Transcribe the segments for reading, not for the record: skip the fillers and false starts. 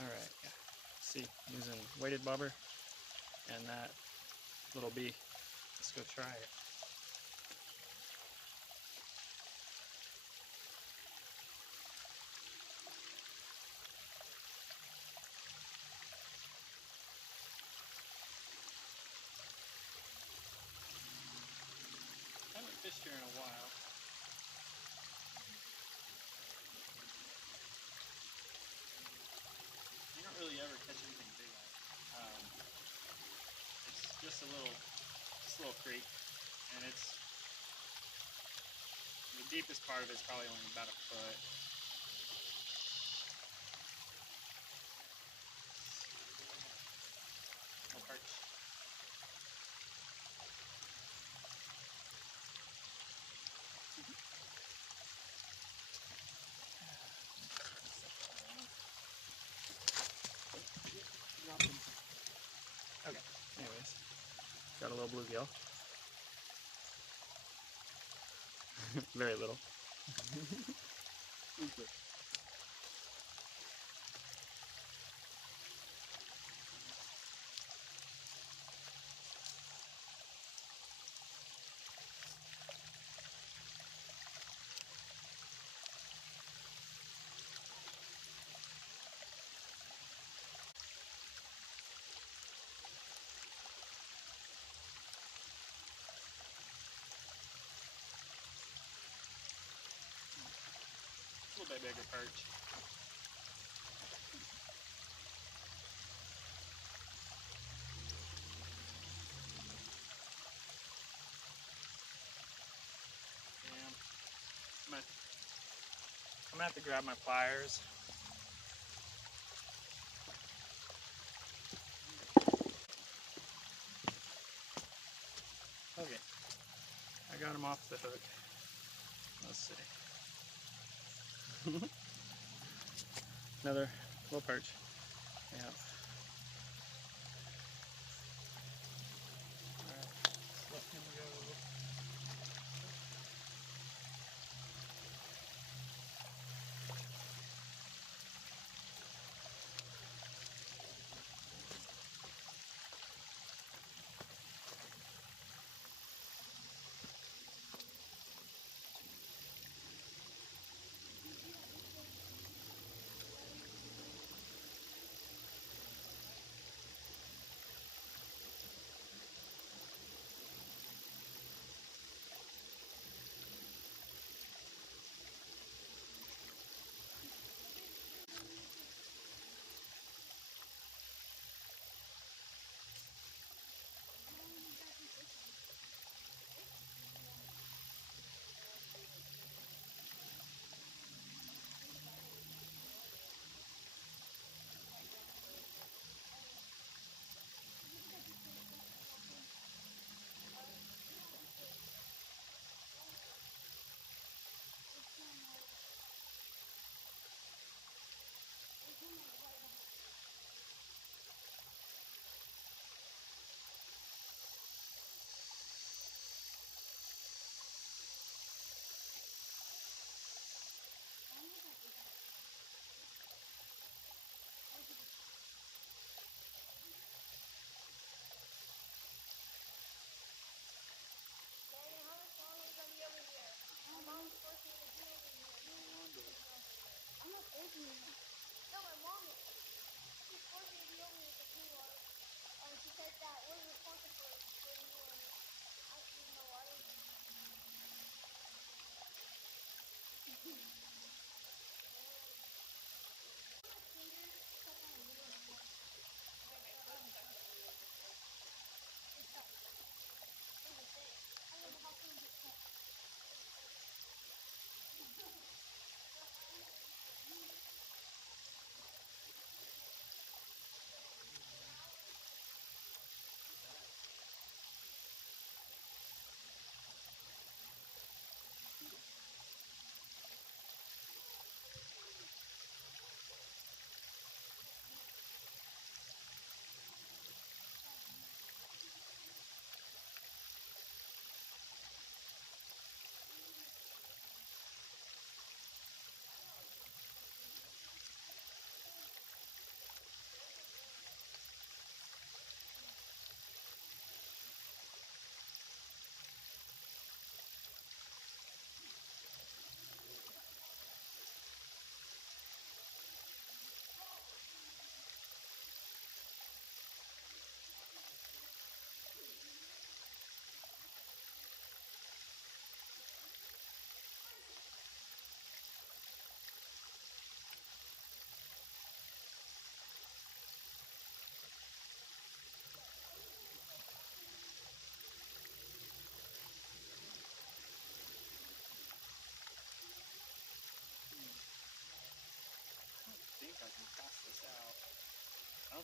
Alright, yeah. See, using weighted bobber and that little bee. Let's go try it. I haven't fished here in a while. You don't really ever catch anything big on it. It's just a little creek, and it's the deepest part of it is probably only about a foot. No perch. Okay. Anyways, got a little bluegill. Very little. A little bit bigger perch. Yeah. I'm gonna have to grab my pliers. Okay. I got him off the hook. Let's see. Another little perch. Yeah. Alright. Let him go.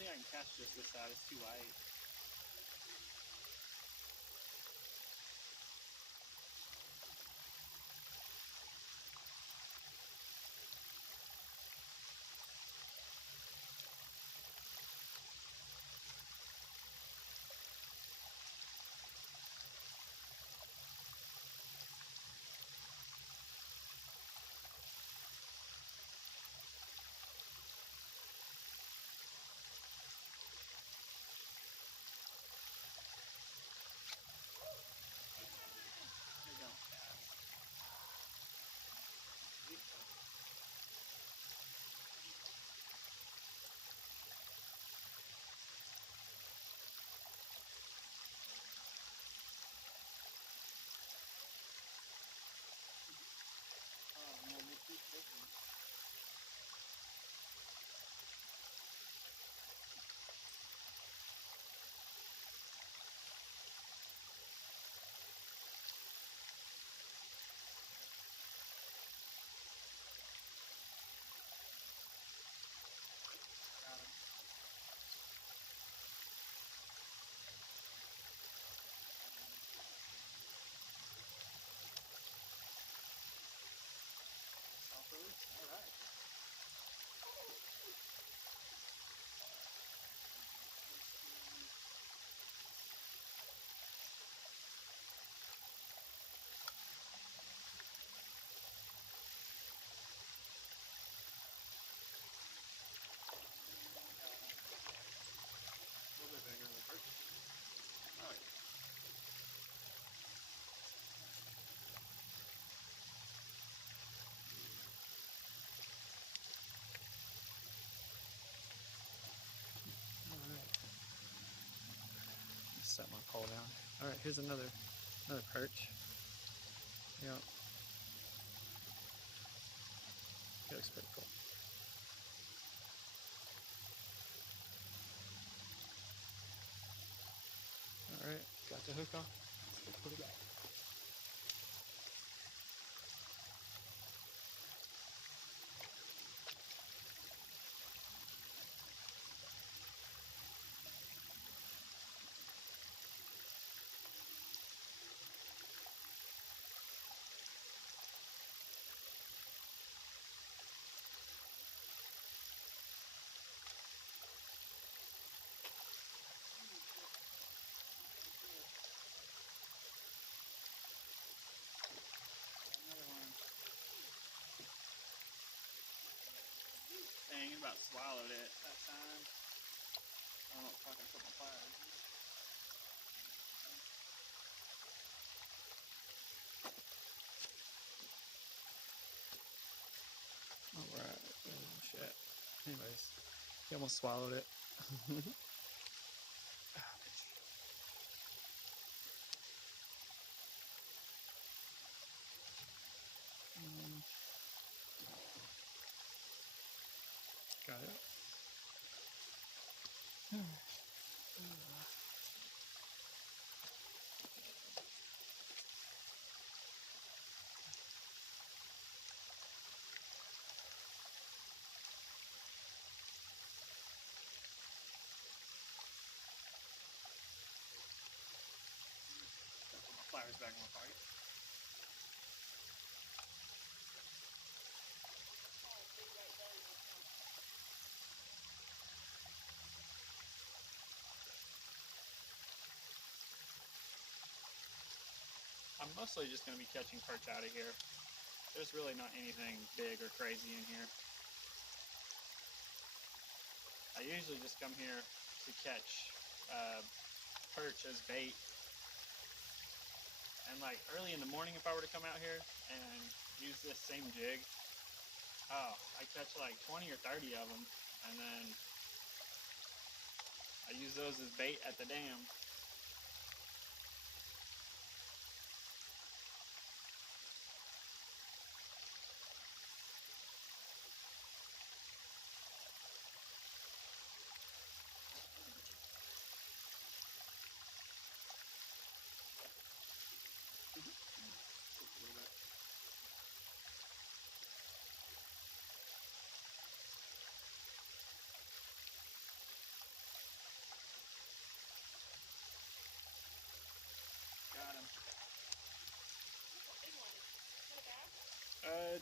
think I can catch this side. It's too light. Alright. A little bit bigger than the perch. Oh, yeah. Alright. Set my pole down. Alright, here's another perch. Yeah. He looks pretty cool. Alright, got the hook on. Let's put it back. Dang, it about swallowed it that time. I don't know if I can put my pliers in. Alright, oh shit. Anyways, he almost swallowed it. Got it. Put my pliers back in my pocket. I'm mostly just going to be catching perch out of here. There's really not anything big or crazy in here. I usually just come here to catch perch as bait. And like early in the morning, if I were to come out here and use this same jig, oh, I catch like 20 or 30 of them, and then I use those as bait at the dam.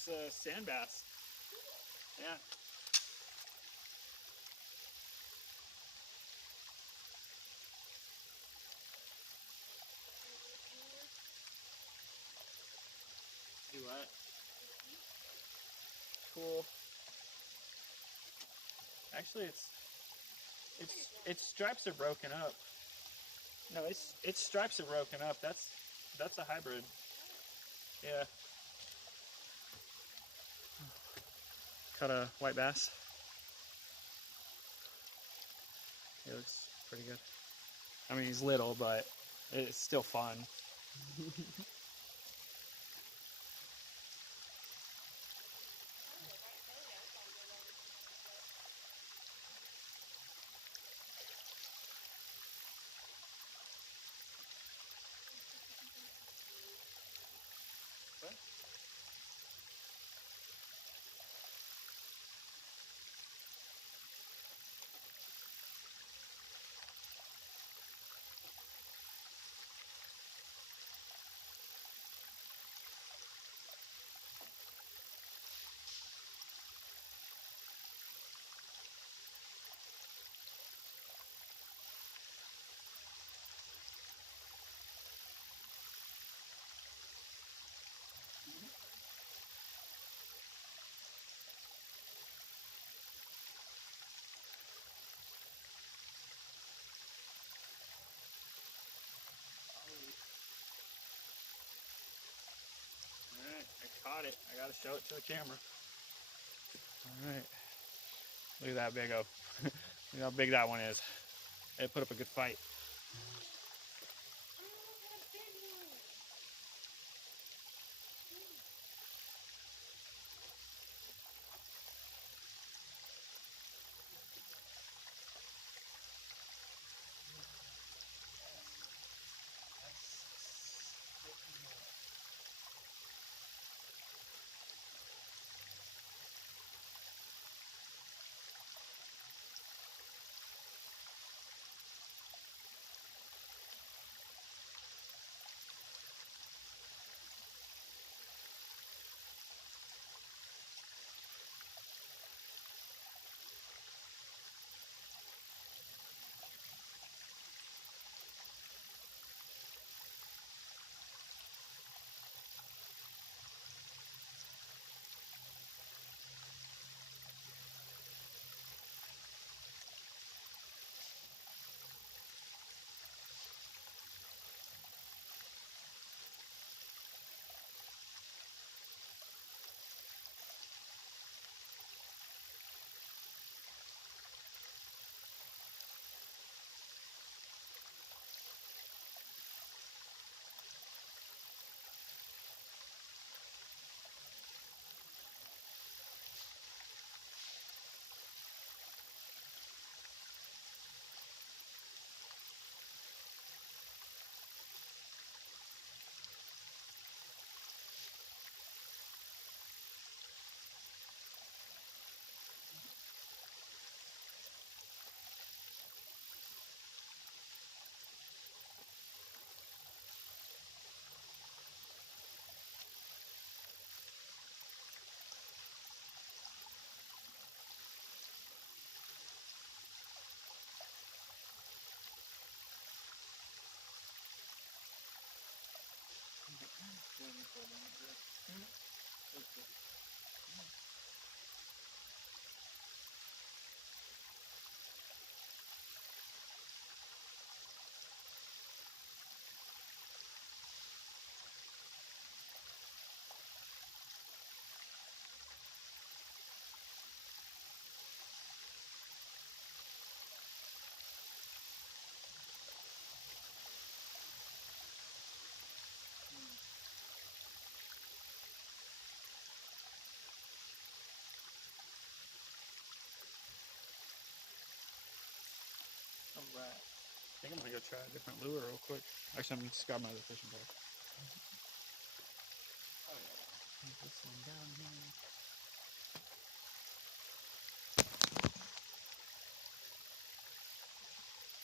It's a sand bass. Yeah. Do what? Cool. Actually, its stripes are broken up. No, its stripes are broken up. That's a hybrid. Yeah. Caught a white bass. He looks pretty good. I mean, he's little, but it's still fun. What? Alright, I caught it. I gotta show it to the camera. Alright. Look at that big O. Look how big that one is. It put up a good fight. Alright. I think I'm gonna go try a different lure real quick. Actually, I'm gonna just grab my other fishing pole. Oh yeah. Put this one down here.